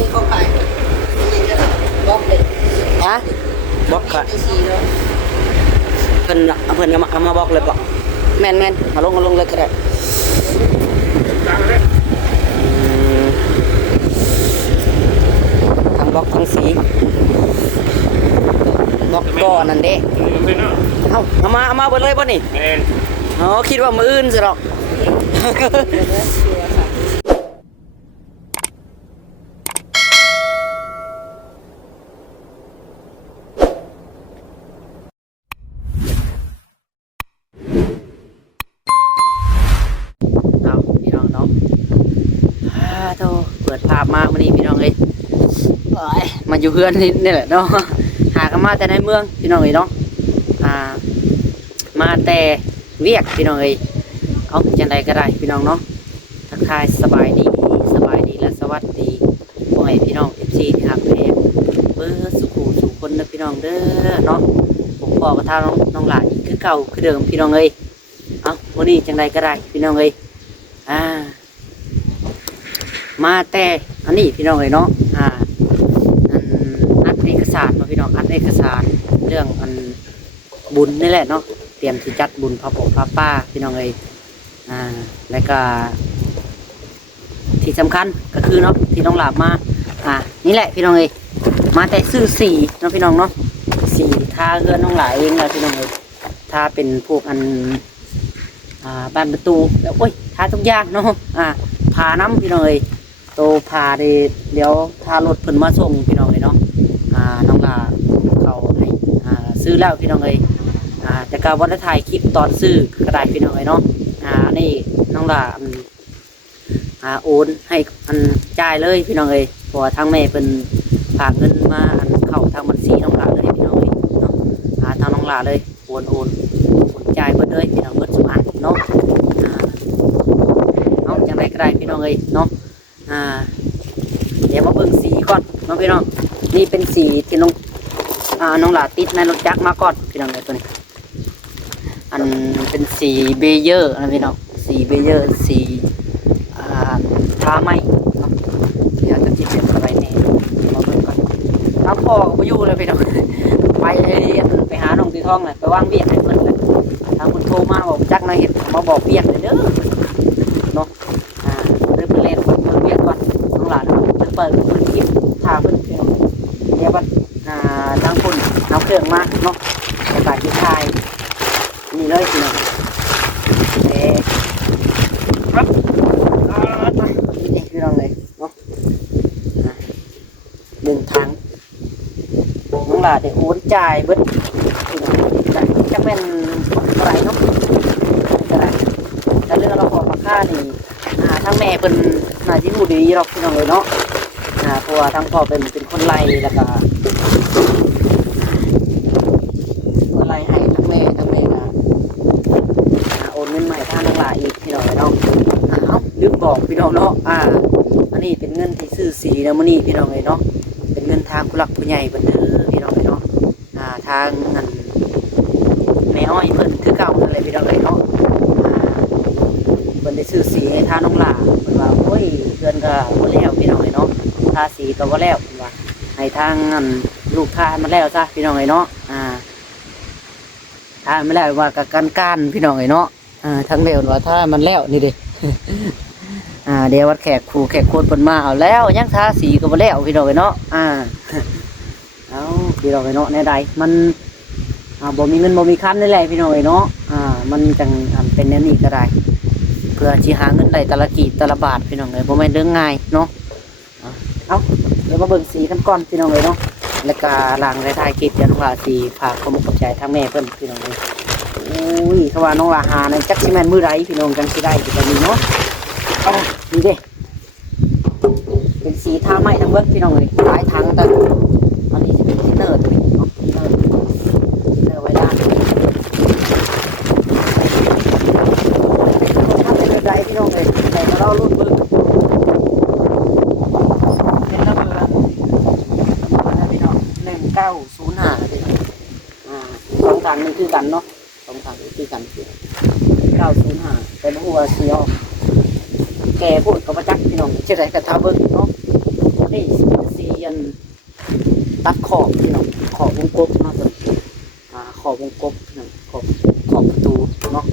มีเขาขายนี่จะบล็อกเลย ฮะบล็อกค่ะ มีสีเนาะ เพิ่นเอามาบล็อกเลยบ่แม่นๆมาลงเลยก็ได้ทั้งบล็อกทั้งสีบล็อกก้อนนั่นเด้เอามาเบิดเลยบ่นี่อ๋อคิดว่ามื้ออื่นสิหรอก เอาพี่น้องเนาะโธ่เปิดภาพมาวันนี้พี่น้องเอ้ยมาอยู่เพื่อนนี่แหละเนาะหากันมาแต่ในเมืองพี่น้องเอ้ยเนาะมาแต่เวียกพี่น้องเอ้ยเอาจังใดก็ได้พี่น้องเนาะทักทายสบายดีและสวัสดีพวกไอ้พี่น้อง FC ที่ฮักแพงเบอร์สุขูสุคนนะพี่น้องเด้อเนาะผมบอกกับทางน้องหลานอีกคือเก่าคือเดิมพี่น้องเอ้ยเอาวันนี้จังใดก็ได้พี่น้องเอ้ยมาแต่อันนี้พี่น้องเอ้ยเนาะอัดเอกสารมาพี่น้องอัดเอกสารเรื่องอันบุญนี่แหละเนาะเตรียมที่จัดบุญพระปกพระป้าพี่น้องเอ้ยแล้วก็ที่สำคัญก็คือเนาะที่น้องหลาบมานี่แหละพี่น้องเอ้ยมาแต่ซื้อสีเนาะพี่น้องเนาะสีทาเฮือนน้องหลาเองนะพี่น้องเอ้ยทาเป็นพวกอันบานประตูแล้วโอ้ยทาทุกอย่างเนาะพาน้ำพี่น้องเอ้ยโตพาเดี๋ยวทารถเพิ่นมาส่งพี่น้องเลยเนาะน้องลาเขาให้ซื้อแล้วพี่น้องเอ้ยแต่ก็วันได้ถ่ายคลิปตอนซื้อก็ได้พี่น้องเอ้ยเนาะนี่น้องลาโอนให้จ่ายเลยพี่น้องเอ้ยเพราะทางแม่เป็นฝากเงินมาเข้าทางบัญชีน้องลาเลยพี่น้องเอ้ยเนาะทางน้องลาเลยโอนจ่ายเบิดเลยพี่น้องเบิดสุอันเนาะเอาจังไรก็ได้พี่น้องเอ้ยเนาะเดี๋ยวมาเบิ่งสีก่อนน้องพี่น้องนี่เป็นสีที่น้องหลาติดในรถจักรมาก่อนพี่น้องเอ้ยตัวนี้อันเป็นสีเบเยอร์นะพี่น้องสีเบเยอร์สีทาไหมเนาะเดี๋ยวจะจิบเป็นอะไรแน่มาเบิ่งก่อนน้ำพอก็ไปอยู่เลยพี่น้องไปหาน้องตีทองเลยไปวางเบียดให้เพิ่นเลยทางคุณโทรมาบอกจักนะเห็นมาบอกเบียดเลยเด้อเนาะเริ่มเล่นเปิดเบียดก่อนน้องหลานเปิดคลิปทาเพิ่นเดี๋ยวทางคุณเอาเครื่องมาเนาะกระดาษที่ถ่ายนี่เลยพี่น้องครับนี่พี่น้องเลยเนาะหนึ่งทางน้องหลานได้โอนจ่ายเบิดจะเป็นอะไรเนาะแต่เรื่องเราขอราคานี่ทั้งแม่เป็นนายที่หูดีหรอกพี่น้องเลยเนาะเพราะว่าทั้งพ่อเป็นคนไล่แล้วก็คนไล่ให้ทั้งแม่นะโอนเงินใหม่ท่านทั้งหลายอีกพี่น้องเลยเนาะลืมบอกพี่น้องเนาะอันนี้เป็นเงินที่ซื้อสีนะมื้อนี้พี่น้องเลยเนาะเป็นเงินทางผู้หลักผู้ใหญ่เพิ่นเด้อพี่น้องเลยเนาะทางนั้นแม่อ้อยเพิ่นคือเก่านั่นเลยพี่น้องเลยเนาะเพิ่นได้ซื้อสีให้ทาน้องหลาเพิ่นว่าโอ้ยเพิ่นก็บ่แล้วพี่น้องเลยเนาะทาสีก็บ่แล้วเพิ่นว่าให้ทางลูกทามันแล้วซะพี่น้องเลยเนาะทามันแล้วว่ากับการพี่น้องเลยเนาะทั้งเดียวว่าถ้ามันแล้วนี่เด้เดี๋ยววัดแขกครูแขกโคตรเพิ่นมาเอาแล้วยังทาสีก็บ่แล้วพี่น้องเลยเนาะเอาพี่น้องเลยเนาะในใดมันบ่มีเงินบ่มีคันนี่แหละพี่น้องเนาะมันจังเป็นแนวนี้ก็ได้เพื่อสิหาเงินได้แต่ละกีบแต่ละบาทพี่น้องบ่แม่นเรื่องง่ายเนาะเอาเดี๋ยวมาเบิ่งสีกันก่อนพี่น้องเนาะแล้วก็ล้างได้ถ่ายคลิปเดี๋ยวน้องหลาสิฝากความเข้าใจทางแม่เพิ่นพี่น้องอุ้ยถ้าว่าน้องหลาหานั่นจักสิแม่นมื้อใดพี่น้องจังสิได้สิแบบนี้เนาะนี่เด้เป็นสีทาไหมทั้งเบิดพี่น้องหลายทางแต่อันนี้จะเป็นทินเนอร์ไว้ด้านถ้าเป็นแบบใดพี่น้องเลยแต่เราลุ้นเบิ้งเป็นระเบิดพี่น้อง1905พี่น้องสองทางนี่คือกันเนาะสองทางนี่คือกัน905แต่บ่ฮู้ว่าสิออกแกพูดกับประจักษ์พี่น้องเช่นไรกับทาเบิ้งเนาะ นี้สีอันตัดขอบพี่น้องขอบวงกบเนาะตัวขอบวงกบพี่น้องขอบประตูเนาะ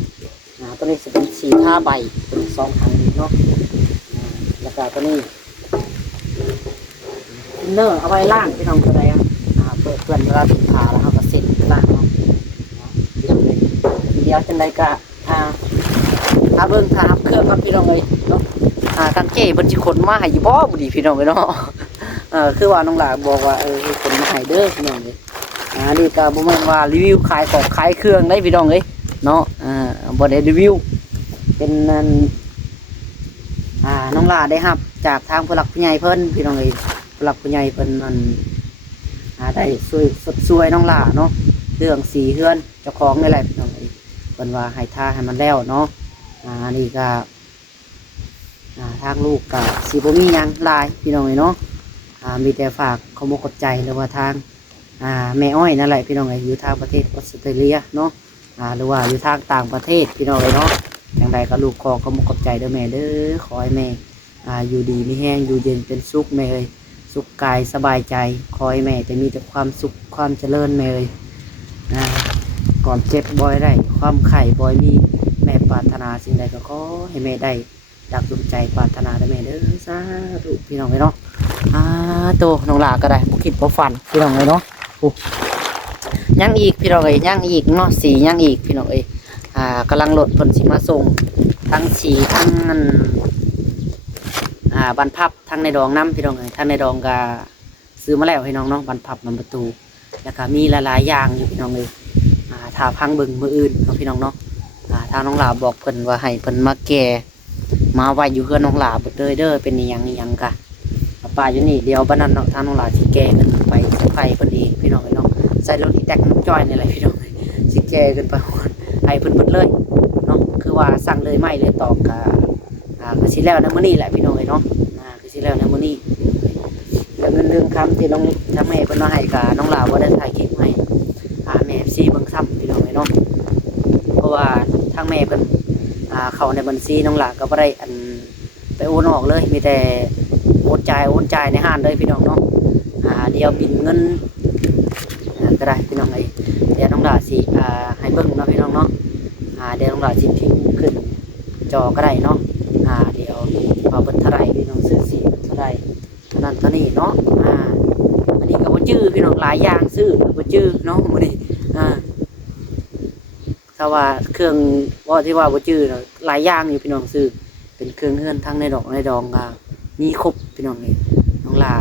ตัวนี้จะเป็นสีท่าใบเป็นสองทางนี้เนาะแล้วก็ตัวนี้อินเนอร์เอาไว้ล่างพี่น้องก็ได้เปิดเพื่อนเวลาติดขาแล้วเขาก็เสร็จล่างเนาะเดี๋ยวจังไดก็เบิ่งทาเครื่องกับพี่น้องเลยเนาะทางเก๋เพิ่นสิขนมาให้อยู่บ่บ่ดีพี่น้องเนาะคือว่าน้องหลาบอกว่าขนมาให้เด้อพี่น้องเลยนี่ก็บ่แม่นว่ารีวิวขายของขายเครื่องได้พี่น้องเอ้ยเนาะบ่ได้รีวิวเป็นน้องหลาได้รับจากทางผู้หลักผู้ใหญ่เพิ่นพี่น้องเอ้ยผู้หลักผู้ใหญ่เพิ่นได้ช่วยน้องหลาเนาะเรื่องสีเฮือนเจ้าของนี่แหละพี่น้องเอ้ยเพิ่นว่าให้ทาให้มันแล้วเนาะนี่ก็ทางลูกก็สิบ่มีหยังหลายพี่น้องเอ้ยเนาะมีแต่ฝากขอบอกขอบใจหรือว่าทางแม่อ้อยนั่นแหละพี่น้องเอ้ยอยู่ทางประเทศออสเตรเลียเนาะหรือว่าอยู่ทางต่างประเทศพี่น้องเอ้ยเนาะอย่างไรก็ลูกขอบอกขอบใจเด้อแม่เด้อขอให้แม่อยู่ดีมีแห้งอยู่เย็นเป็นสุขแม่เอ้ยสุขกายสบายใจขอให้แม่จะมีแต่ความสุขความเจริญแม่เอ้ยก่อนเจ็บบ่อยได้ความไข่บ่อยมีแม่ปรารถนาสิ่งใดก็ขอให้แม่ได้ดักดวงใจปรารถนาได้แม่เด้อสาธุพี่น้องเอ้ยเนาะโตน้องหลาก็ได้บ่คิดบ่ฝันพี่น้องเอ้ยเนาะยังอีกพี่น้องเอ้ยยังอีกเนาะสียังอีกพี่น้องเอ้ยกำลังรถเพิ่นสิมาส่งทั้งสีทั้งบรรพับทั้งในดองน้ำพี่น้องเอ้ยทั้งในดองก็ซื้อมาแล้วพี่น้องเนาะบรรพับมันประตูแล้วก็มีหลายๆอย่างอยู่พี่น้องเอ้ยถ้าพังเบิ่งมื้ออื่นเนาะพี่น้องเนาะทางน้องหลาบอกเพิ่นว่าให้เพิ่นมาแก่มาไว้อยู่เฮือนน้องหลาเบิดเด้อเป็นอีหยังกะป่าอยู่นี่เดี๋ยวบ้านนั้นเนาะทางน้องหลาสิแก่กันไปไฟเพิ่นเองพี่น้องเอ้ยเนาะใส่รถอีแตกจ้อยนี่แหละพี่น้องเอ้ยสิแก่กันไปให้เพิ่นเบิดเลยเนาะคือว่าสั่งเลยไม่เลยตอกกะก็สิแล้วในมื้อนี้แหละพี่น้องเอ้ยเนาะก็สิแล้วในมื้อนี้แล้วเรื่องคำที่น้องทำให้เพิ่นมาให้กะน้องหลาบ่ได้ถ่ายคลิปให้แม่ FC เบิ่งซ้ำพี่น้องเอ้ยเนาะเพราะว่าทางแม่เพิ่นเข้าในบัญชีน้องหลาก็บ่ได้ไปโอนออกเลยมีแต่โอนจ่ายในห้างเลยพี่น้องเนาะเดี๋ยวบินเงินก็ได้พี่น้องเอ้ยเดี๋ยวน้องหลาสิให้เบิ่งเนาะพี่น้องเนาะเดี๋ยวน้องหลาสิพิมพ์ขึ้นจอก็ได้เนาะเดี๋ยวเอาเบิดเท่าไหร่พี่น้องซื้อสีเท่าไหร่เท่านั้นเท่านี้เนาะอันนี้ก็บ่จื้อพี่น้องหลายอย่างซื้อบ่จื้อเนาะมื้อนี้ถ้าว่าเครื่องว่าที่ว่าบ่จื้อหลายอย่างอยู่พี่น้องซื้อเป็นเครื่องเฮือนทั้งในดองก็มีครบพี่น้องเลยน้องลา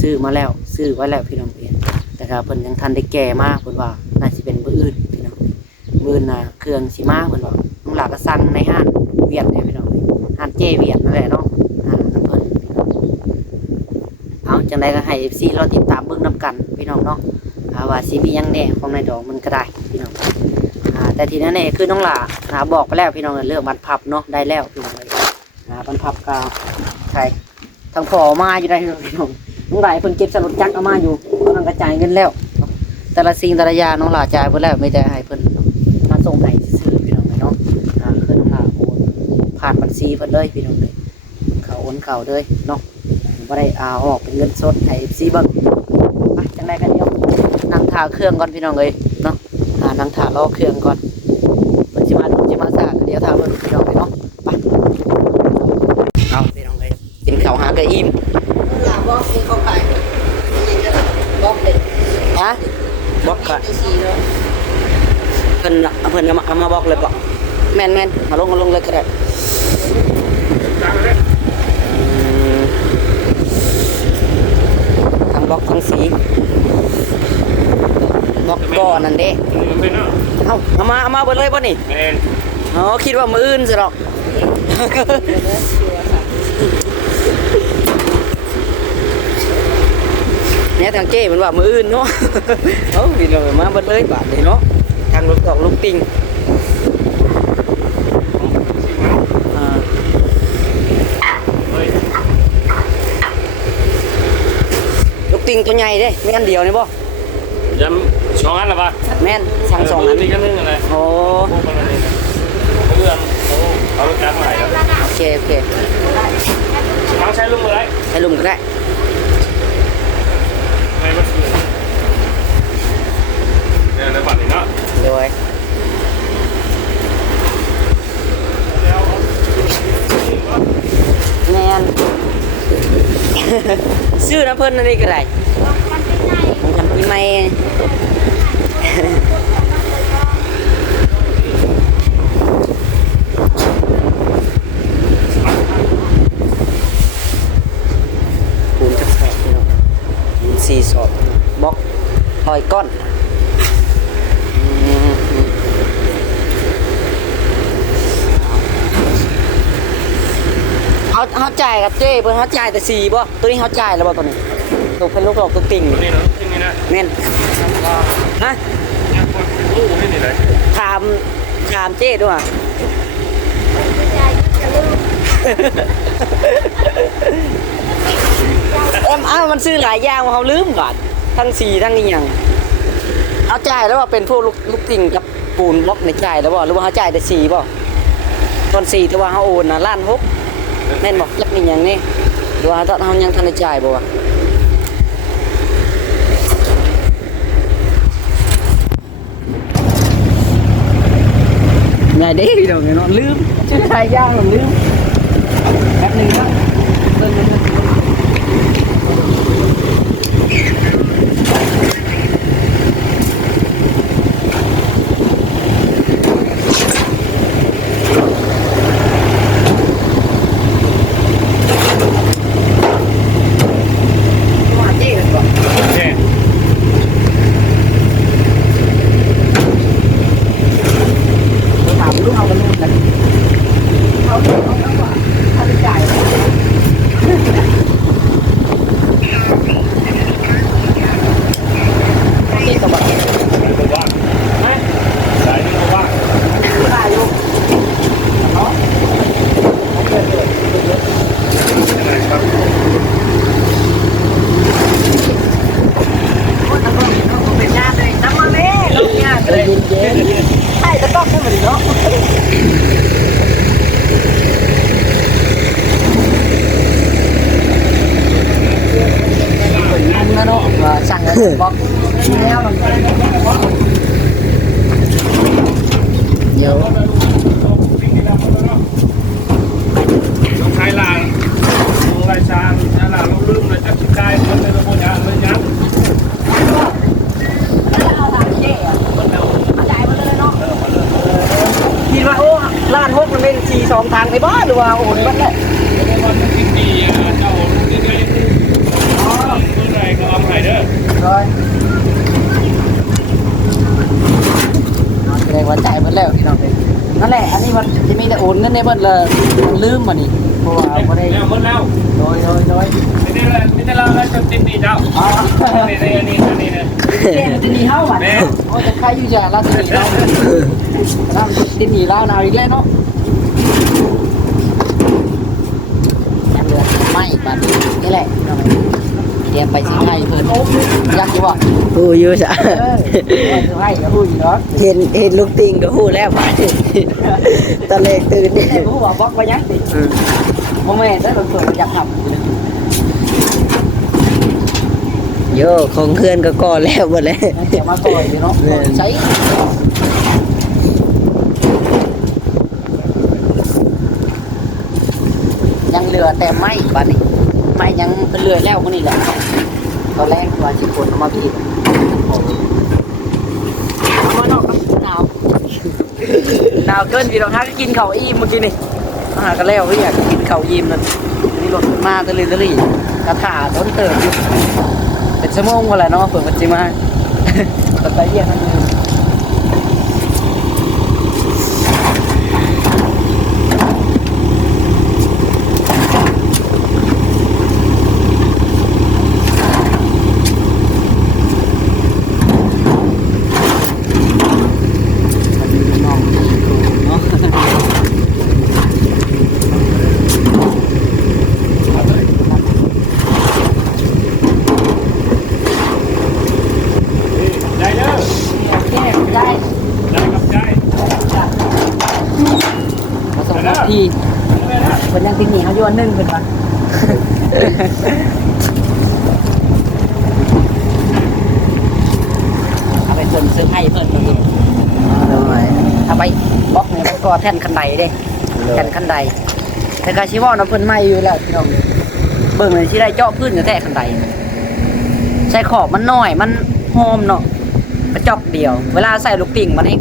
ซื้อมาแล้วซื้อไว้แล้วพี่น้องเองแต่ก็เพิ่นยังทันได้แก่มากเพิ่นว่าน่าสิเป็นมื้ออื่นพี่น้องมื้ออื่นเครื่องสิมาเพิ่นว่าน้องลาก็สั่งในห้างเวียดเนี่ยพี่น้องห้างเจเวียดนั่นแหละเนาะเพิ่นเอาจังได๋ก็ให้ FC รอติดตามเบิ่งนํกันพี่น้องเนาะว่าสิมีหยังแน่ของในดองมันก็ได้พี่น้องแต่ทีนั้นเนี่ยคือน้องหลาบอกไปแล้วพี่น้องเรื่องบรรพับเนาะได้แล้วพี่น้องเลยบรรพับก็ใช่ทางพอมาอยู่ได้พี่น้องน้องหลาเพิ่นเก็บสรุปจักเอามาอยู่กำลังกระจายเงินแล้วแต่ละสิ่งแต่ละอย่างน้องหลาจ่ายไปแล้วไม่ได้ให้เพิ่นมาส่งให้ซื้อพี่น้องเนาะคือน้องหลาโอนผ่านบัญชีเพิ่นเลยพี่น้องเลยเขาโอนเข้าเลยเนาะบ่ได้ออกเป็นเงินสดให้ซีเบิ่งไปจังได๋กันเดี๋ยวนั่งท่าเครื่องก่อนพี่น้องเลยเนาะนั่งถ่ารอเครื่องก่อนเปิดจิมาสากเดี๋ยวถ่าเบิ่งพี่น้องเลยเนาะไปเอาพี่น้องเลยกินข้าวหากระอิ่ม หลังบอกมีเขาขายนี่จะบอกเลย ฮะบอกค่ะ มีสีเลย เพิ่นเอามาบอกเลยบอกแม่นมาลงเลยก็ได้ทั้งบอกทั้งสีบอกก่อนนั่นเด้เอามาเบิดเลยบ่นี่อ๋อคิดว่ามื้ออื่นสิหรอกเนี่ยทางเจ้มันว่ามื้ออื่นเนาะพี่น้องมาเบิดเลยบาดนี้เนาะทางรถออกลูกปิงลูกปิงตัวใหญ่เด้ไม่อันเดียวนี่บ่ยำ2 อันหรอปะ แม่นสั่ง2 อัน นี่ก็นึ่งอะไร โอ้ เรื่องเอาลูกจ้างมาไหนครับ โอเค น้องใช้ลุงอะไร ให้ลุมก็ได้ ก็ซื้อเนี่ยในบัตรนี่เนาะ โดย แล้ว แมน ซื้อน้ำเพิ่นนั่นนี่ก็ได้ของกันปีใหม่ปูนจักแสบพี่น้องปูน4 สอบบล็อกหอยก้อนเขาจ่ายกับเจ้เพิ่นเขาจ่ายแต่4บ่ตัวนี้เขาจ่ายแล้วบ่ตัวนี้ตกเป็นลูกหลอกตกติ่ง ตัวนี้เนาะที่นี่นะ แม่นฮะ เนี่ยคนรู้ให้นี่เลย ถามเจ้ด้วย มันซื้อหลายอย่างว่าเขาลืมก่อนทั้งสีทั้งนี้ยังเอาจ่ายแล้วว่าเป็นพวกลูกติ่งกับปูนบล็อกในจ่ายแล้วบ่หรือว่าเขาจ่ายแต่สีบ่ตอนสีแต่ว่าเขาโอนนะ1,600,000แม่นบอกจักนี่อย่างนี้หรือว่าเขายังทันได้จ่ายบ่วะไงเด้พี่น้องเนาะลืมชื่อหลายอย่างลืมแป๊บนึงครับเนี่ย ถามลูกเอากันลูกกันเขาว่าถ้าจะจ่ายที่ตะบัด ตัวว่าง ไหม สายนี่ตัวว่าง ได้ลูกเนาะ อะไรครับ เป็นญาติเลยน้ำมาเล่ลูกญาติเลยเย็นใช่จะต้องขึ้นมาดิเนาะนั่นนะเนาะสั่งแล้วบอกแล้วมันเดี๋ยว ต้องใช้ลางลายชาลางเราลืมเลยจักชิกายมันเลยโมยาเลยยักษ์ คิดว่าโอ้ล้านหกมันเป็น4-2 ทางไปบ้านหรือว่าโอนบ้านแหละ มันจริงดีเจ้าที่ได้อ๋อเมื่อไรก็เอาไปเด้อ rồiแสดงว่าจ่ายหมดแล้วพี่น้องเลยนั่นแหละอันนี้มันจะมีแต่โอนเงินในเบิดเลยลืมมานี่เพราะว่าบ่ได้ แล้วหมดแล้ว โดยไม่ได้เราแล้วจะติดนี่เจ้า อ๋อ นี่นะ จะหนีเฮาว่ะโอ้จะใครอยู่จ้ะเราจะหนีเฮาเราจะหนีเราเอาอีกแล้วเนาะยังเหลือไม่บัดนี่แหละเตรียมไปซื้อให้เพิ่นอยากอยู่บ่ ฮู้อยู่จ้ะ ซื้อให้ก็พูดอยู่เนาะ เห็นลูกติงก็ฮู้แล้วบาดนี้ตอนแรกตื่นนี่ รู้ว่าบล็อกไว้ยังติบ่แม่นได้บางส่วนอยากทำ โยของเพื่อนก็ก่อแล้วหมดแล้ว เดี๋ยวมาก่อยเนาะใช้ยังเหลือแต่ไม้บัดนี้ไม้ยังเหลือแล้วมื้อนี้แหละตอนแรกว่าสิคนเอามาผิดมานอกหนาวหนาวเกินพี่น้องถ้ากินข้าวอิ่มเมื่อกี้นี่อาหารก็แล้วพี่อยากกินข้าวอิ่มนั่นนี่รถมาตะลี่กระถาต้นเติบอยู่เป็นชั่วโมงพอแหละเนาะเผื่อมันจะมาตัดไปเยี่ยมนั่นเองได้เด้อ ได้ ได้กับใจ มาส่งทีคนยังติ้งหนีเขาโยนนึ่งเป็นวัน แท่นคันไดเด้แท่นคันไดแต่กาชิเว่าน้ำเพิ่นไม่อยู่แล้วพี่น้องเบิ่งเลยที่ได้เจาะพื้นกับแท่คันไดใส่ขอบมันน้อยมันหอมเนาะกระจอกเดียวเวลาใส่ลูกปิ่งมันให้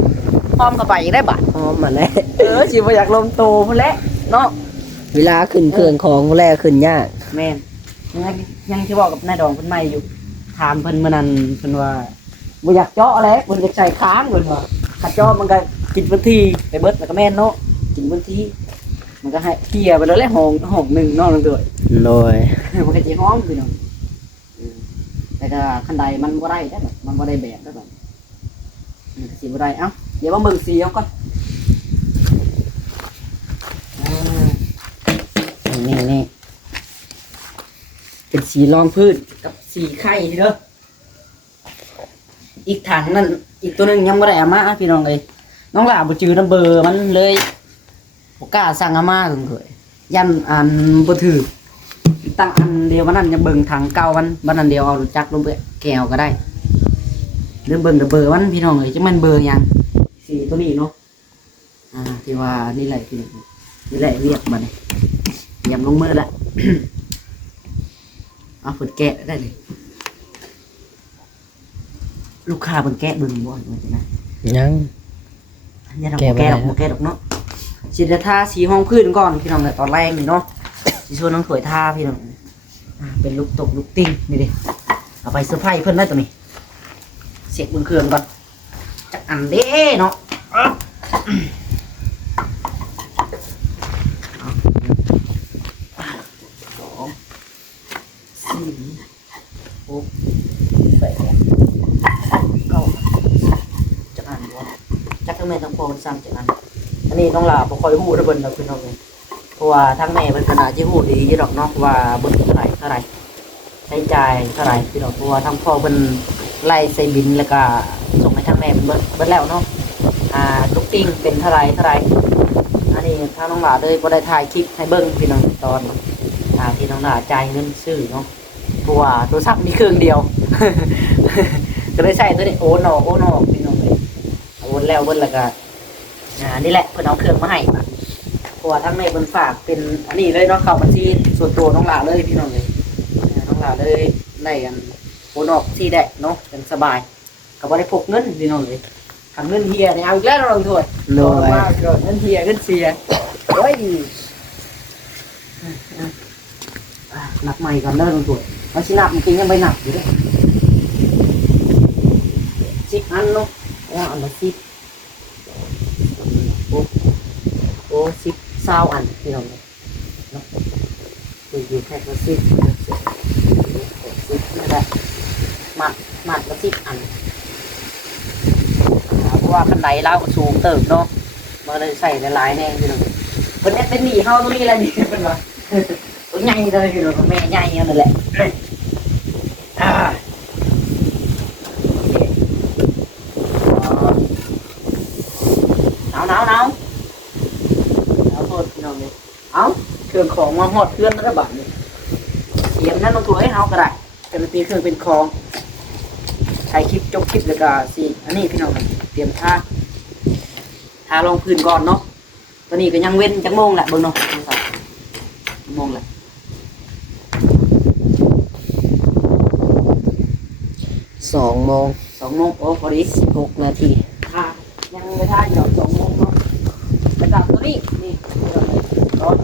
หอมเข้าไปอีกได้บาด หอมมาแล้ว สิบ่อยากลมโตพุ่นแหละเนาะ เวลาขึ้นเครื่องของแรกขึ้นยาก แม่นยังที่บอกกับนายดองเพิ่นไม่อยู่ถามเพิ่นมื้อนั้นเพิ่นว่าบ่อยากเจาะแล้วเพิ่นอยากใส่ค้างเพิ่นว่าขัดเจาะมันก็กินพื้นที่ไปเบิดแล้วก็แม่นเนาะกินพื้นที่มันก็ให้เกลี่ยไปแล้วแหละห้องหนึงเนาะนั่นด้วย โดย มันก็สิหอมพี่น้องแต่ก็คันใดมันบ่ได้ได้แบบมันบ่ได้แบบได้แบบมันก็สิบ่ได้เอ้าเดี๋ยวมาเบิ่งสีเอาก่อนนี่เป็นสีรองพื้นกับสีไข่เด้ออีกถังนั่นอีกตัวหนึงยังบ่ได้เอามาพี่น้องเอ้ยน้องหลาบ่จื้อนำเบอร์มันเลยบ่กล้าสั่งเอามาเพิ่นยันอันบ่ถือตั้งอันเดียววันนั้นจะเบิ่งถังเก่าวันนั้นเดียวเอาจักลงไปแก้วก็ได้เริ่มเบิ่งเบอร์มันพี่น้องเอ้ยจักมันเบอร์หยังสีตัวนี้เนาะที่ว่านี่แหละพี่น้องนี่แหละเรียกมาเนี่ยยำลงมือละ เอาฝนแกะได้เลยลูกค้าเพิ่นแกะเบิ่งบ่ว่าจังได๋ ยัง อย่าดอกแกะดอกเนาะสิได้ทาสีห้องพื้นก่อนพี่น้องตอนแรกนี่เนาะสิชวนน้องถวยทาพี่น้องเป็นลูกตกลูกติ้งนี่ดิเอาไปเซอร์ไพรส์เพิ่นได้ตัวนี้เสกเบิ่งเครื่องก่อนจักอันเด้เนาะแม่ทั้งพ่อซ้ำจากนั้นอันนี้น้องหลาบ่ค่อยฮู้เด้อเพิ่นดอกพี่น้องเอ้ยเพราะว่าทั้งแม่เพิ่นก็น่าสิฮู้ดีอยู่ดอกเนาะว่าเบิ่งเท่าไหร่ใช้จ่ายเท่าไหร่พี่น้องเพราะว่าทั้งพ่อเพิ่นไล่ใส่บินแล้วก็ส่งให้ทั้งแม่เบิดแล้วเนาะลูกติ้งเป็นเท่าไหร่อันนี้ทางน้องหลาเลยบ่ได้ถ่ายคลิปให้เบิ่งพี่น้องตอนที่น้องหลาจ่ายเงินซื้อเนาะเพราะว่าโทรศัพท์มีเครื่องเดียว ก็เลยใช้ตัวนี้โอนออกพี่น้องเอ้ยวนแล้วก็นี่แหละเพิ่นเอาเครื่องมาให้เพราะว่าทั้งในเพิ่นฝากเป็นอันนี้เลยเนาะเข้าบัญชีส่วนตัวน้องหลาเลยพี่น้องเลยน้องหลาเลยได้กันโอนออกที่ได้เนาะเป็นสบายก็บ่ได้พกเงินพี่น้องเลยทำเงินเฮียเนี่ยเอาอีกแล้วน้องถวยโดนมาเงินเฮียเงินเสียโอ้ยนับใหม่ก่อนเด้อน้องถวยว่าสินับจริงยังไม่นับอยู่เด้อ10 อันเนาะอันละ10โอ้10 20 อันพี่น้องเนาะอยู่แค่ละ10นั่นแหละมัดละ10 อันเพราะว่าคันไดเล่าก็สูงเติบเนาะมาเลยใส่หลายๆแน่พี่น้องเพิ่นเป็นหนี้เฮาตรงนี้แหละนี่เพิ่นว่าตัวใหญ่เลยพี่น้องแม่ใหญ่นั่นแหละเอาโทษพี่น้องเลยเอาเครื่องของมาหอดเครื่องแล้วบาดนี่เสียมนั่นลงตัวให้เฮาก็ได้จะเป็นเครื่องเป็นของใช้คลิปจบคลิปแล้วก็สิอันนี้พี่น้องเตรียมทาลงพื้นก่อนเนาะตอนนี้ก็ยังเว้นจักโมงแหละเบิ่งเนาะโมงแหละ2 โมง 2 โมงโอ้พอดี 16 นาที ยังไม่ท่าหยอด2 โมงเนาะแล้วก็ตัวนี้นี่ร้อน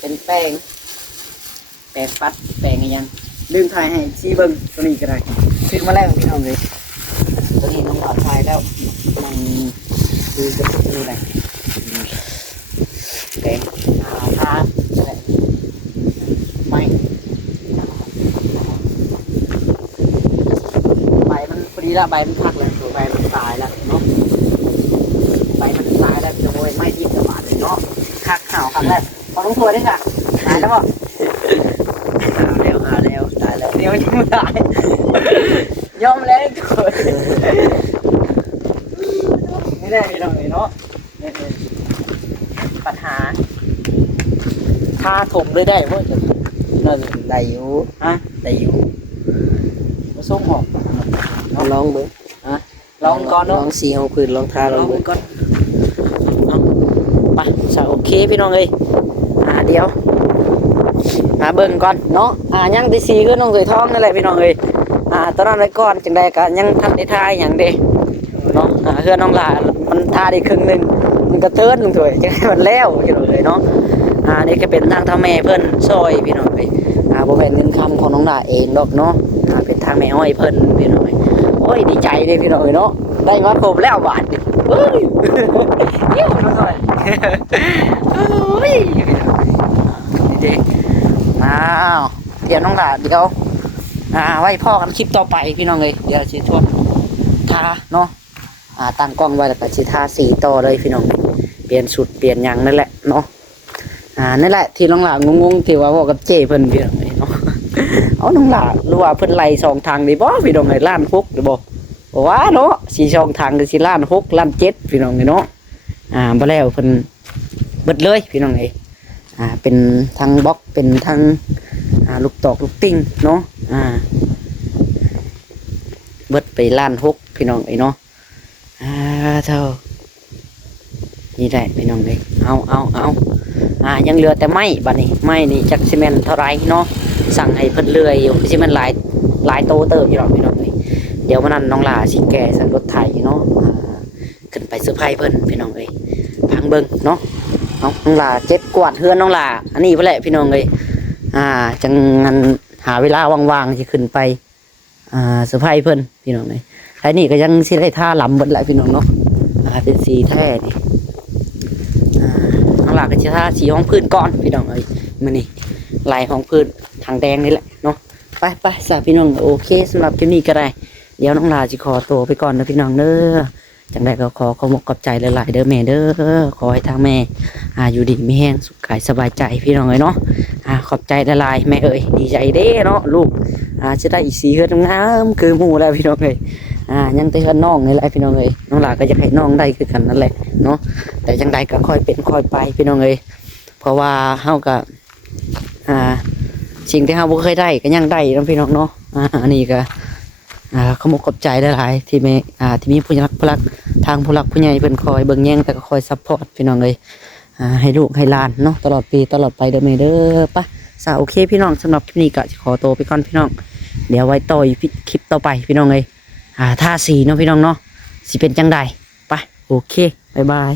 เป็นแป้งปัดแป้งอะไรยังลืมถ่ายให้ชี้เบิ้งตัวนี้ก็ได้ซื้อมาแล้วพี่น้องเลยตัวนี้น้องหลอดถ่ายแล้วมันดูจะเป็นอะไรแป้งทาอะไรไม่ใบมันพอดีละใบมันพักแล้วตัวใบมันตายแล้วเนาะใบมันตายแล้วจะโวยไม่ที่จะบาดเลยเนาะคักข่าวครั้งแรกพอต้องทัวร์ด้วยค่ะหายแล้วป่ะแล้วตายแล้ว เดี๋ยวยังไม่ตายยอมแล้วตัวไม่ได้พี่น้องเลยเนาะปัญหาค่าถมเลยได้เพราะจะนั่น ได้อยู่ ฮะ ได้อยู่ มาส่งหอก ลองเบิ่ง ลองก่อนเนาะ ลองสีของพื้นลองทาลองเบิ่ง ก่อน ไปซะโอเคพี่น้องเอ้ยเดี๋ยวมาเบิ่งก่อนเนาะยังที่4คือน้องสวยทองนั่นแหละพี่น้องเอ้ยตอนนั้นไว้ก่อนจังได๋ก็ยังทันได้ทายหยังเด้เนาะเฮือนน้องหลามันทาได้ครึ่งนึงมันก็เทินลงถ้วยจังให้มันแล้วพี่น้องเอ้ยเนาะนี่ก็เป็นทางเฒ่าแม่เพิ่นซอยพี่น้องเอ้ยบ่แม่นเงินคำของน้องหลาเองดอกเนาะเป็นทางแม่อ้อยเพิ่นพี่น้องเอ้ยโอ้ยดีใจเด้พี่น้องเอ้ยเนาะได้มาครบแล้วบาทนี่เอ้ยเยี่ยมเลยโอ้ยดีเดี๋ยวน้องหลาเดี๋ยวไว้พ่อกันคลิปต่อไปพี่น้องเลยเดี๋ยวสิชวนทาเนาะตั้งกล้องไว้แล้วก็สิทาสีต่อเลยพี่น้องเปลี่ยนชุดเปลี่ยนหยังนั่นแหละเนาะนั่นแหละที่น้องหลางงๆที่ว่าบอกกับเจ้เพิ่นพี่น้องเนาะเอาน้องหลารู้ว่าเพิ่นไล่2ทางดีบ่พี่น้องเลยล้าน6หรือบ่ว่าเนาะ4ช่องทางก็สิล้าน6ล้าน7พี่น้องเนาะบ่แล้วเพิ่นเบิดเลยพี่น้องเอ้ยเป็นทางบล็อกเป็นทางลูกตอกลูกติ้งเนาะเบิดไปล้าน6พี่น้องเอ้ยเนาะเท่านี่ได้พี่น้องเอ้ยเอายังเหลือแต่ไม้บัดนี้ไม้นี่จักซีเมนต์เท่าไรเนาะสั่งให้เพิ่นเลื่อยอยู่ซีเมนต์หลายโตเติมอยู่หรอกพี่น้องเอ้ยเดี๋ยววันนั้นน้องหลาสิแก่ใส่รถไถเนาะขึ้นไปเซอร์ไพรส์เพิ่นพี่น้องเอ้ยพังเบิ่งเนาะน้องหลาเจ็บกวาดเฮือนน้องหลาอันนี้เพิ่นแหละพี่น้องเอ้ยจังงันหาเวลาว่างๆสิขึ้นไปเซอร์ไพรส์เพิ่นพี่น้องเอ้ยไอ้นี่ก็ยังสิได้ท่าลำเบิดแหละพี่น้องเนาะเป็นสีแท้นี่น้องหลาก็สิท่าสีห้องพื้นก่อนพี่น้องเอ้ยมื้อนี้ลายห้องพื้นทางแดงนี่แหละเนาะไปสาพี่น้องโอเคสำหรับคลิปนี้ก็ได้เดี๋ยวน้องลาจะขอตัวไปก่อนนะพี่น้องเด้อจังใดก็ขอขอบใจหลายๆเด้อแม่เด้อขอให้ทางแม่อยู่ดีมีแห้งสุขกายสบายใจพี่น้องเนาะขอบใจหลายๆแม่เอ้ยดีใจเด้เนาะลูกจะได้อีกสีเฮือนงามคือหมู่แล้วพี่น้องเอ้ยยังแต่เฮือนน้องนี่แหละพี่น้องเอ้ยน้องลาก็จะให้น้องได้คือกันนั่นแหละเนาะแต่จังใดก็ค่อยเป็นค่อยไปพี่น้องเอ้ยเพราะว่าเฮาก็สิ่งที่เราบ่เคยได้ก็ยังได้นะพี่น้องเนาะอันนี้ก็ขอบใจหลายๆที่มีผู้รักทางผู้รักผู้ใหญ่เพิ่นคอยเบิ่งแย่งแต่ก็คอยซัพพอร์ตพี่น้องเลยให้ลูกให้หลานเนาะตลอดปีตลอดไปเด้อแม่เด้อปะโอเคพี่น้องสำหรับคลิปนี้ก็ขอตัวไปก่อนพี่น้องเดี๋ยวไว้ต่อคลิปต่อไปพี่น้องเลยท่าสีเนาะพี่น้องเนาะสิเป็นจังใดไปโอเคบ๊ายบาย